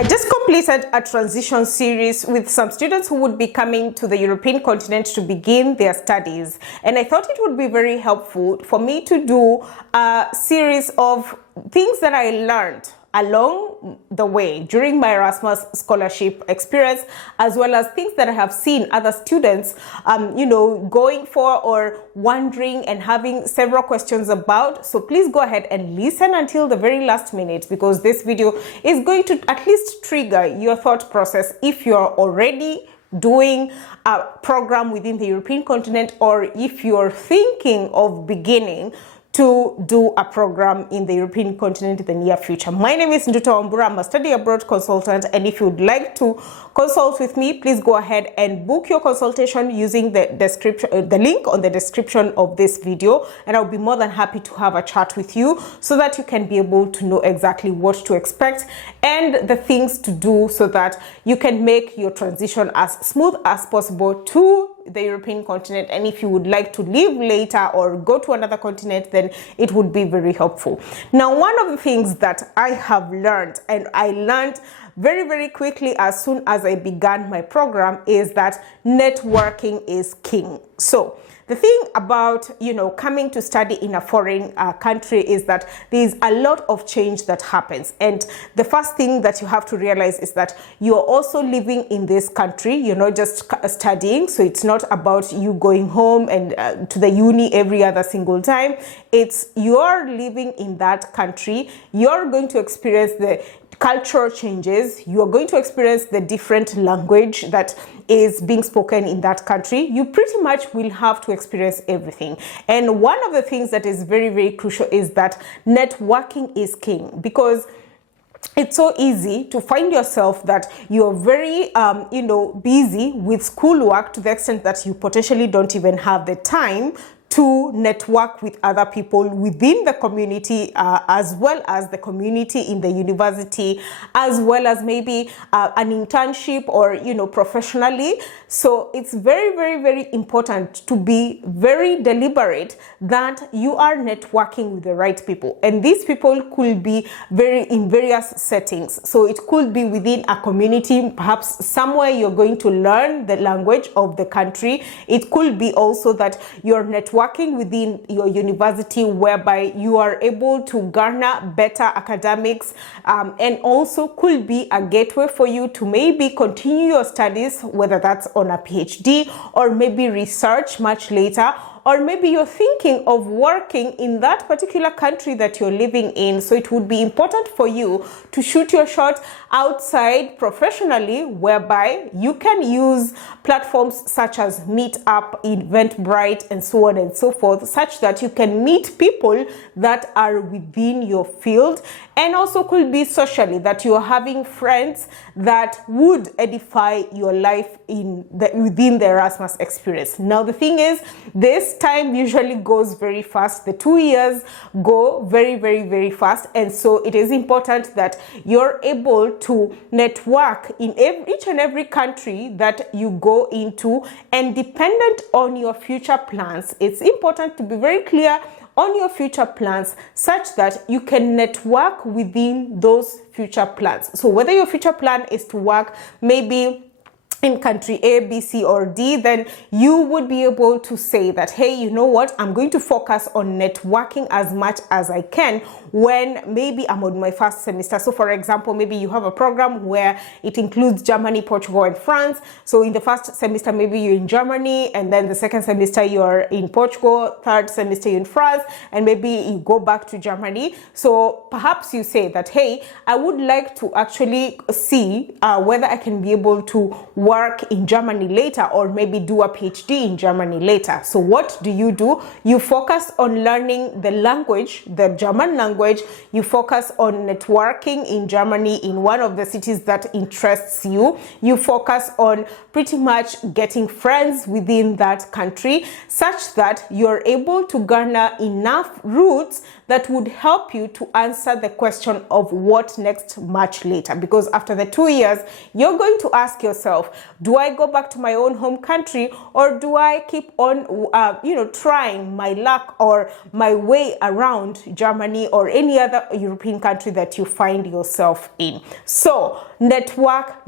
I just completed a transition series with some students who would be coming to the European continent to begin their studies. And I thought it would be very helpful for me to do a series of things that I learned along the way during my Erasmus scholarship experience, as well as things that I have seen other students, going for or wondering and having several questions about. So please go ahead and listen until the very last minute, because this video is going to at least trigger your thought process if you're already doing a program within the European continent, or if you're thinking of beginning to do a program in the European continent in the near future. My name is Ndutawambura. I'm a study abroad consultant, and if you'd like to consult with me, please go ahead and book your consultation using the description, the link on the description of this video, and I'll be more than happy to have a chat with you so that you can be able to know exactly what to expect and the things to do so that you can make your transition as smooth as possible to the European continent. And if you would like to leave later or go to another continent, then it would be very helpful. Now, one of the things that I have learned, and I learned very, very quickly as soon as I began my program, is that networking is king. So the thing about, coming to study in a foreign country is that there's a lot of change that happens. And the first thing that you have to realize is that you're also living in this country. You're not just studying. So it's not about you going home and to the uni every other single time. It's you're living in that country. You're going to experience the cultural changes. You are going to experience the different language that is being spoken in that country. You pretty much will have to experience everything. And one of the things that is very, very crucial is that networking is king, because it's so easy to find yourself that you're very, busy with schoolwork to the extent that you potentially don't even have the time to network with other people within the community, as well as the community in the university, as well as maybe an internship or, professionally. So it's very, very, very important to be very deliberate that you are networking with the right people. And these people could be in various settings. So it could be within a community, perhaps somewhere you're going to learn the language of the country. It could be also that you're networking within your university, whereby you are able to garner better academics, and also could be a gateway for you to maybe continue your studies, whether that's on a PhD or maybe research much later. Or maybe you're thinking of working in that particular country that you're living in. So it would be important for you to shoot your shot outside professionally, whereby you can use platforms such as Meetup, Eventbrite, and so on and so forth, such that you can meet people that are within your field. And also could be socially, that you're having friends that would edify your life within the Erasmus experience. Now, the thing is, this time usually goes very fast. The 2 years go very, very, very fast. And so it is important that you're able to network in each and every country that you go into. And dependent on your future plans, it's important to be very clear on your future plans, such that you can network within those future plans. So whether your future plan is to work maybe in country A, B, C, or D, then you would be able to say that, hey, you know what, I'm going to focus on networking as much as I can when maybe I'm on my first semester. So for example, maybe you have a program where it includes Germany, Portugal, and France. So in the first semester, maybe you're in Germany, and then the second semester you're in Portugal, third semester you're in France, and maybe you go back to Germany. So perhaps you say that, hey, I would like to actually see whether I can be able to work in Germany later, or maybe do a PhD in Germany later. So what do? You focus on learning the language, the German language. You focus on networking in Germany in one of the cities that interests you. You focus on pretty much getting friends within that country, such that you're able to garner enough roots that would help you to answer the question of what next much later. Because after the 2 years, you're going to ask yourself, Do I go back to my own home country, or do I keep on, trying my luck or my way around Germany or any other European country that you find yourself in? So network,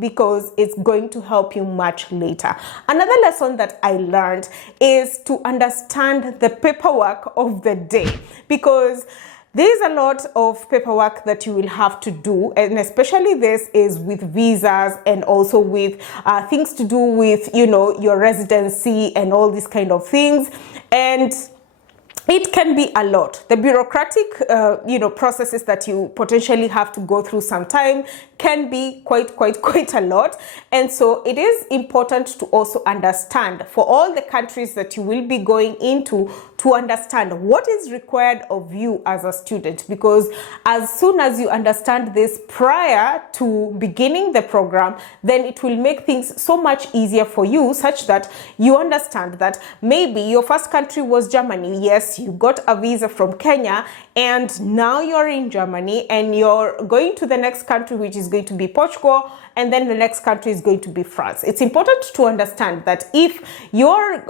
because it's going to help you much later. Another lesson that I learned is to understand the paperwork of the day, because there's a lot of paperwork that you will have to do, and especially this is with visas and also with things to do with, your residency and all these kind of things. And it can be a lot. The bureaucratic, processes that you potentially have to go through sometime can be quite a lot. And so it is important to also understand, for all the countries that you will be going into, to understand what is required of you as a student, because as soon as you understand this prior to beginning the program, then it will make things so much easier for you, such that you understand that maybe your first country was Germany. Yes, you got a visa from Kenya, and now you're in Germany and you're going to the next country, which is going to be Portugal, and then the next country is going to be France. It's important to understand that if you're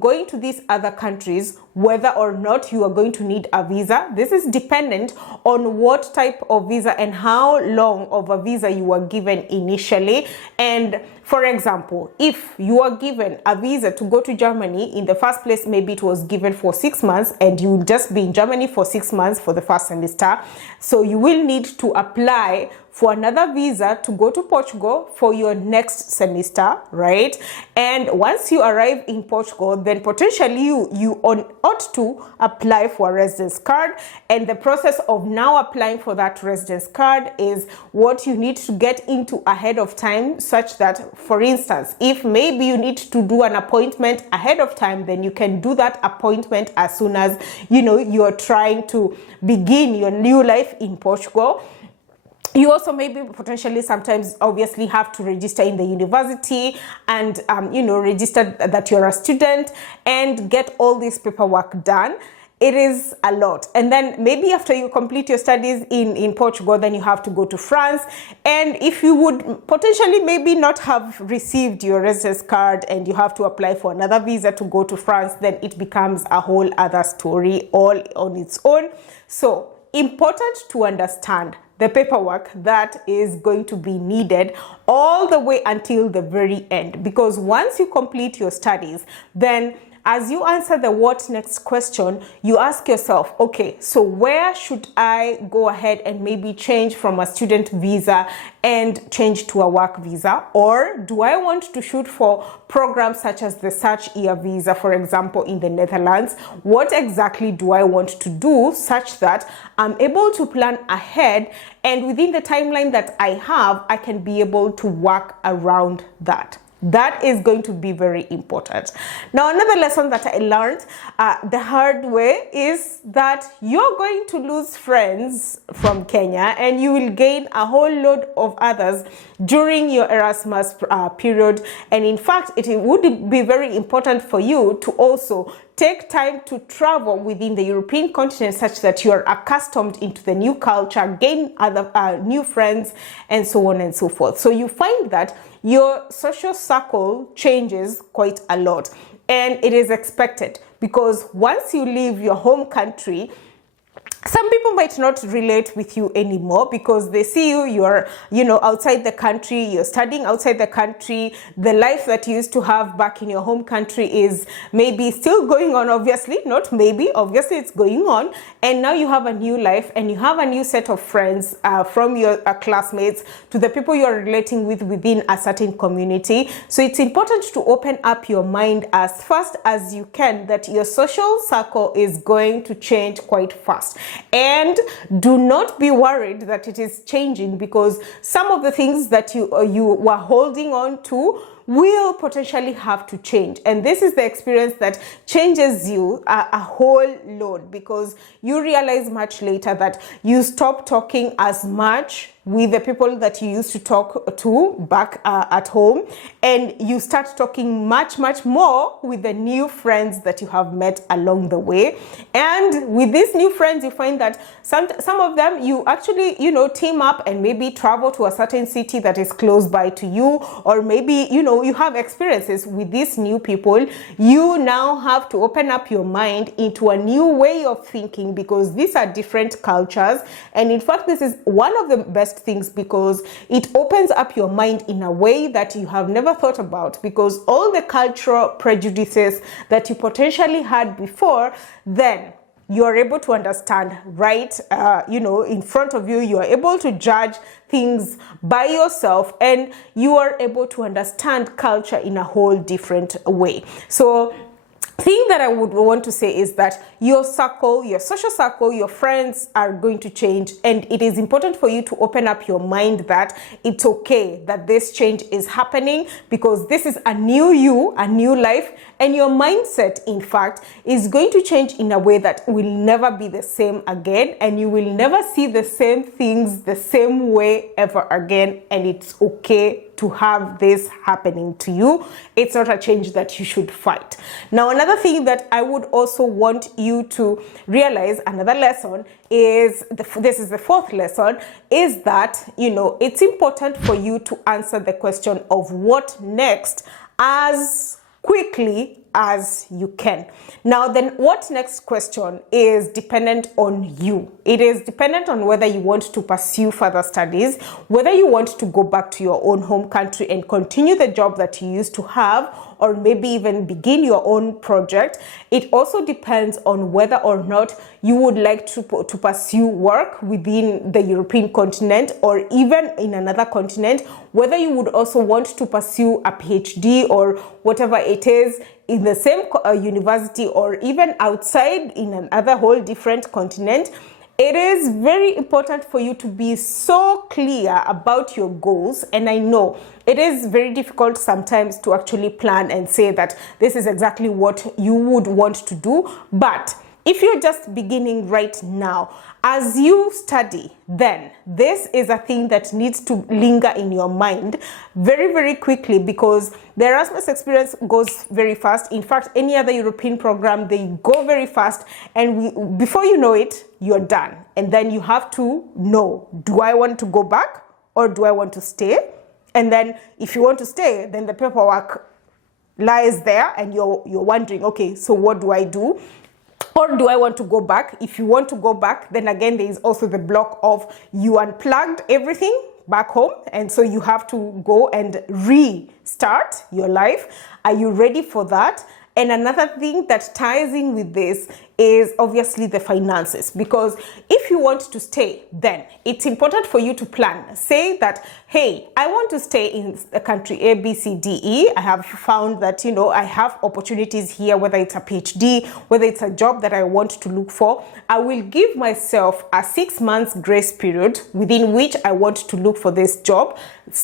going to these other countries, whether or not you are going to need a visa, this is dependent on what type of visa and how long of a visa you were given initially. And for example, if you are given a visa to go to Germany, in the first place, maybe it was given for 6 months and you'll just be in Germany for 6 months for the first semester. So you will need to apply for another visa to go to Portugal for your next semester, right? And once you arrive in Portugal, then potentially you ought to apply for a residence card. And the process of now applying for that residence card is what you need to get into ahead of time, such that, for instance, if maybe you need to do an appointment ahead of time, then you can do that appointment as soon as you're trying to begin your new life in Portugal. You also maybe potentially sometimes obviously have to register in the university and, register that you're a student and get all this paperwork done. It is a lot. And then maybe after you complete your studies in Portugal, then you have to go to France. And if you would potentially maybe not have received your residence card and you have to apply for another visa to go to France, then it becomes a whole other story all on its own. So important to understand the paperwork that is going to be needed all the way until the very end, because once you complete your studies, then as you answer the what next question, you ask yourself, okay, so where should I go ahead and maybe change from a student visa and change to a work visa? Or do I want to shoot for programs such as the Search Year visa, for example, in the Netherlands? What exactly do I want to do such that I'm able to plan ahead, and within the timeline that I have, I can be able to work around that? That is going to be very important. Now, another lesson that I learned the hard way is that you're going to lose friends from Kenya, and you will gain a whole load of others during your Erasmus period. And in fact, it would be very important for you to also take time to travel within the European continent, such that you are accustomed into the new culture, gain other new friends, and so on and so forth. So you find that your social circle changes quite a lot, and it is expected, because once you leave your home country, some people might not relate with you anymore because they see you're outside the country, you're studying outside the country. The life that you used to have back in your home country is maybe still going on, obviously, not maybe, obviously it's going on. And now you have a new life and you have a new set of friends from your classmates to the people you're relating with within a certain community. So it's important to open up your mind as fast as you can that your social circle is going to change quite fast. And do not be worried that it is changing, because some of the things that you were holding on to will potentially have to change. And this is the experience that changes you a whole load, because you realize much later that you stop talking as much with the people that you used to talk to back at home, and you start talking much more with the new friends that you have met along the way. And with these new friends, you find that some of them you actually, team up and maybe travel to a certain city that is close by to you, or maybe, you have experiences with these new people. You now have to open up your mind into a new way of thinking, because these are different cultures. And in fact, this is one of the best things, because it opens up your mind in a way that you have never thought about, because all the cultural prejudices that you potentially had before, then you are able to understand right, in front of you. You are able to judge things by yourself, and you are able to understand culture in a whole different way. So thing that I would want to say is that your circle, your social circle, your friends are going to change, and it is important for you to open up your mind that it's okay that this change is happening, because this is a new you, a new life, and your mindset, in fact, is going to change in a way that will never be the same again, and you will never see the same things the same way ever again, and it's okay to have this happening to you. It's not a change that you should fight. Now, another thing that I would also want you to realize, another lesson is, this is the fourth lesson, is that, it's important for you to answer the question of what next as quickly as you can. Now, then, what next question is dependent on you. It is dependent on whether you want to pursue further studies, whether you want to go back to your own home country and continue the job that you used to have, or maybe even begin your own project. It also depends on whether or not you would like to pursue work within the European continent, or even in another continent, whether you would also want to pursue a PhD or whatever it is in the same university, or even outside in another whole different continent. It is very important for you to be so clear about your goals. And I know it is very difficult sometimes to actually plan and say that this is exactly what you would want to do. But if you're just beginning right now, as you study, then this is a thing that needs to linger in your mind very quickly, because the Erasmus experience goes very fast. In fact, any other European program, they go very fast, and before you know it, you're done. And then you have to know, do I want to go back or do I want to stay? And then if you want to stay, then the paperwork lies there and you're wondering, okay, so what do I do? Or do I want to go back? If you want to go back, then again, there is also the block of you unplugged everything back home, and so you have to go and restart your life. Are you ready for that? And another thing that ties in with this is obviously the finances, because if you want to stay, then it's important for you to plan. Say that, hey, I want to stay in the country A, B, C, D, E. I have found that, I have opportunities here, whether it's a PhD, whether it's a job that I want to look for. I will give myself a 6 months grace period within which I want to look for this job.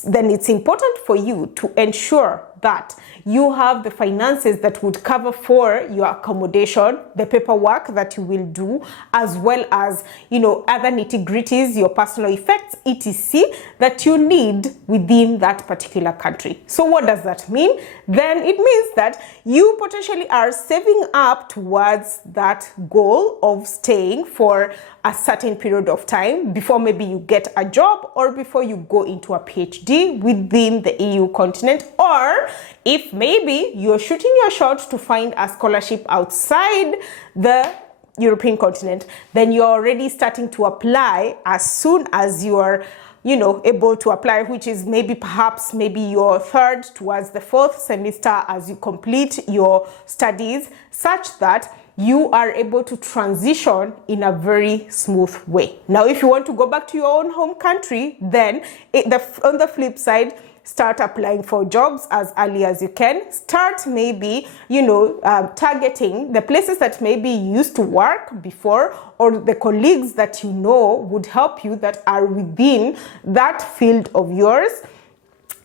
Then it's important for you to ensure that you have the finances that would cover for your accommodation, the paperwork that you will do, as well as, other nitty-gritties, your personal effects, etc., that you need within that particular country. So what does that mean? Then it means that you potentially are saving up towards that goal of staying for a certain period of time before maybe you get a job, or before you go into a PhD within the EU continent, or if maybe you're shooting your shot to find a scholarship outside the European continent, then you're already starting to apply as soon as you are able to apply, which is perhaps your third towards the fourth semester as you complete your studies, such that you are able to transition in a very smooth way. Now, if you want to go back to your own home country, then on the flip side, start applying for jobs as early as you can. Start targeting the places that maybe you used to work before, or the colleagues that would help you, that are within that field of yours.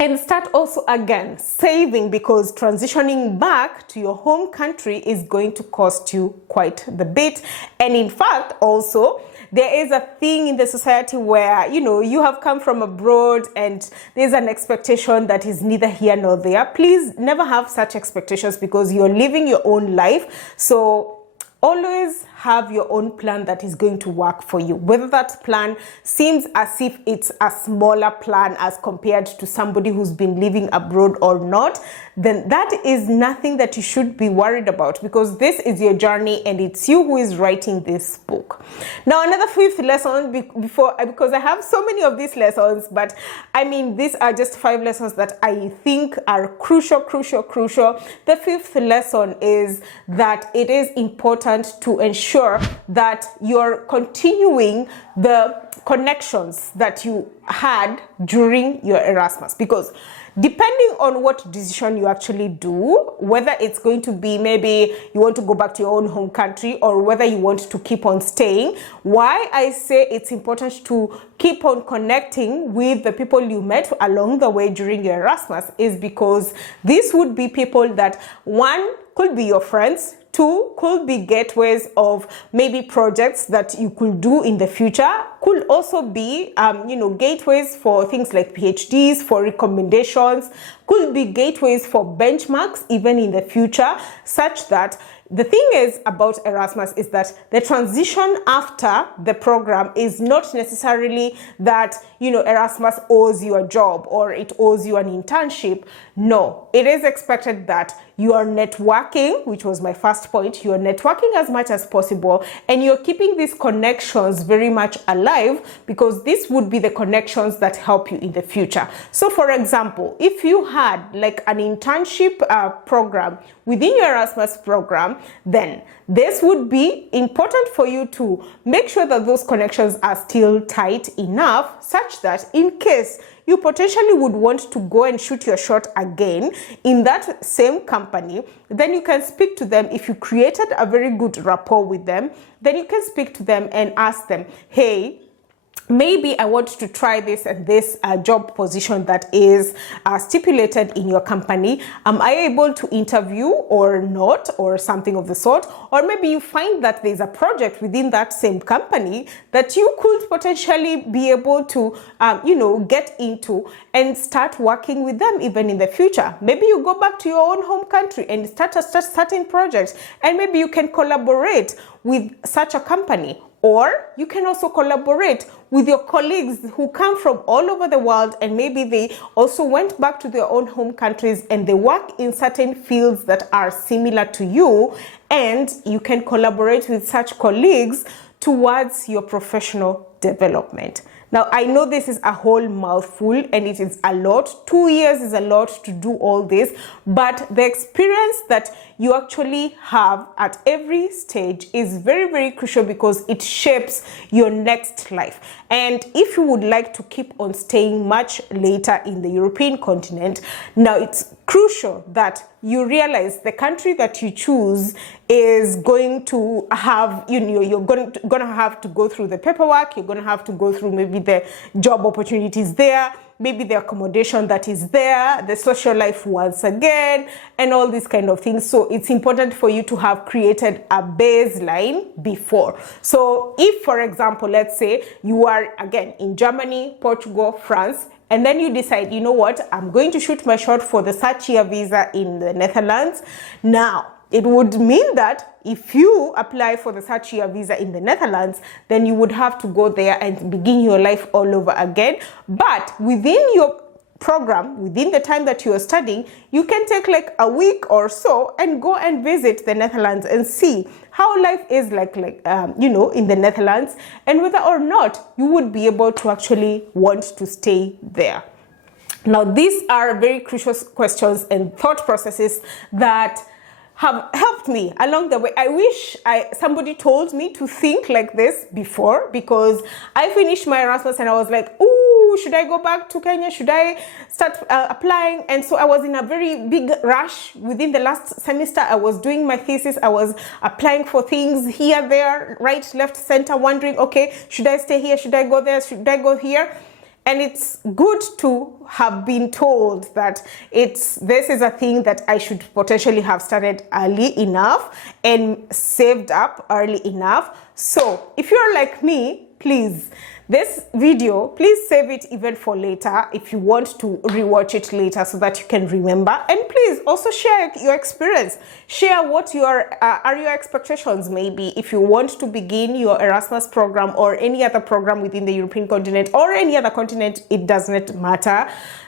And start also again saving, because transitioning back to your home country is going to cost you quite the bit. And in fact, also, there is a thing in the society where, you have come from abroad and there's an expectation that is neither here nor there. Please never have such expectations, because you're living your own life. So always have your own plan that is going to work for you. Whether that plan seems as if it's a smaller plan as compared to somebody who's been living abroad or not, then that is nothing that you should be worried about, because this is your journey and it's you who is writing this book. Now, another fifth lesson, because I have so many of these lessons, but I mean, these are just 5 lessons that I think are crucial. The fifth lesson is that it is important to ensure that you're continuing the connections that you had during your Erasmus, because depending on what decision you actually do, whether it's going to be maybe you want to go back to your own home country or whether you want to keep on staying, why I say it's important to keep on connecting with the people you met along the way during your Erasmus is because these would be people that, one, could be your friends, 2, could be gateways of maybe projects that you could do in the future, could also be, gateways for things like PhDs, for recommendations, could be gateways for benchmarks even in the future, such that the thing is about Erasmus is that the transition after the program is not necessarily that, Erasmus owes you a job or it owes you an internship. No, it is expected that you are networking, which was my first point. You are networking as much as possible and you're keeping these connections very much alive, because this would be the connections that help you in the future. So for example, if you had like an internship program within your Erasmus program, then this would be important for you to make sure that those connections are still tight enough such that in case you potentially would want to go and shoot your shot again in that same company, then you can speak to them. If you created a very good rapport with them, then you can speak to them and ask them, hey, maybe I want to try this and this job position that is stipulated in your company. Am I able to interview or not, or something of the sort? Or maybe you find that there's a project within that same company that you could potentially be able to, get into and start working with them even in the future. Maybe you go back to your own home country and start certain projects, and maybe you can collaborate with such a company. Or you can also collaborate with your colleagues who come from all over the world, and maybe they also went back to their own home countries and they work in certain fields that are similar to you, and you can collaborate with such colleagues towards your professional development. Now, I know this is a whole mouthful and it is a lot. 2 years is a lot to do all this, but the experience that you actually have at every stage is very, very crucial, because it shapes your next life. And if you would like to keep on staying much later in the European continent, now it's crucial that you realize the country that you choose is going to have, you're going to have to go through the paperwork, you're going to have to go through maybe the job opportunities there, maybe the accommodation that is there, the social life once again, and all these kind of things. So it's important for you to have created a baseline before. So if, for example, let's say you are again in Germany, Portugal, France, and then you decide, you know what, I'm going to shoot my shot for the search-year visa in the Netherlands. Now, it would mean that if you apply for the search-year visa in the Netherlands, then you would have to go there and begin your life all over again. But within your program, within the time that you are studying, you can take like a week or so and go and visit the Netherlands and see how life is like in the Netherlands, and whether or not you would be able to actually want to stay there. Now, these are very crucial questions and thought processes that have helped me along the way. I wish somebody told me to think like this before, because I finished my Erasmus and I was like, ooh, should I go back to Kenya? Should I start applying? And so I was in a very big rush. Within the last semester, I was doing my thesis. I was applying for things here, there, right, left, center, wondering, okay, should I stay here? Should I go there? Should I go here? And it's good to have been told that this is a thing that I should potentially have started early enough and saved up early enough. So if you're like me, please, this video, please save it even for later if you want to rewatch it later so that you can remember. And please also share your experience. Share what are your expectations, maybe if you want to begin your Erasmus program or any other program within the European continent or any other continent, it does not matter.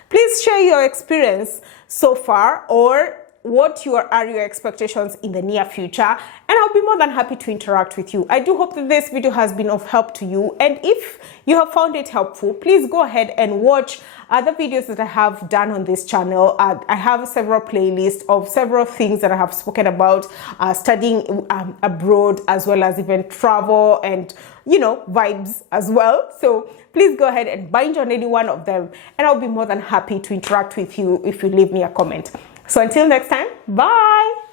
Please share your experience so far, or what are your expectations in the near future, and I'll be more than happy to interact with you. I do hope that this video has been of help to you, and if you have found it helpful, please go ahead and watch other videos that I have done on this channel. I have several playlists of several things that I have spoken about, studying abroad, as well as even travel and vibes as well. So please go ahead and binge on any one of them, and I'll be more than happy to interact with you if you leave me a comment. So until next time, bye.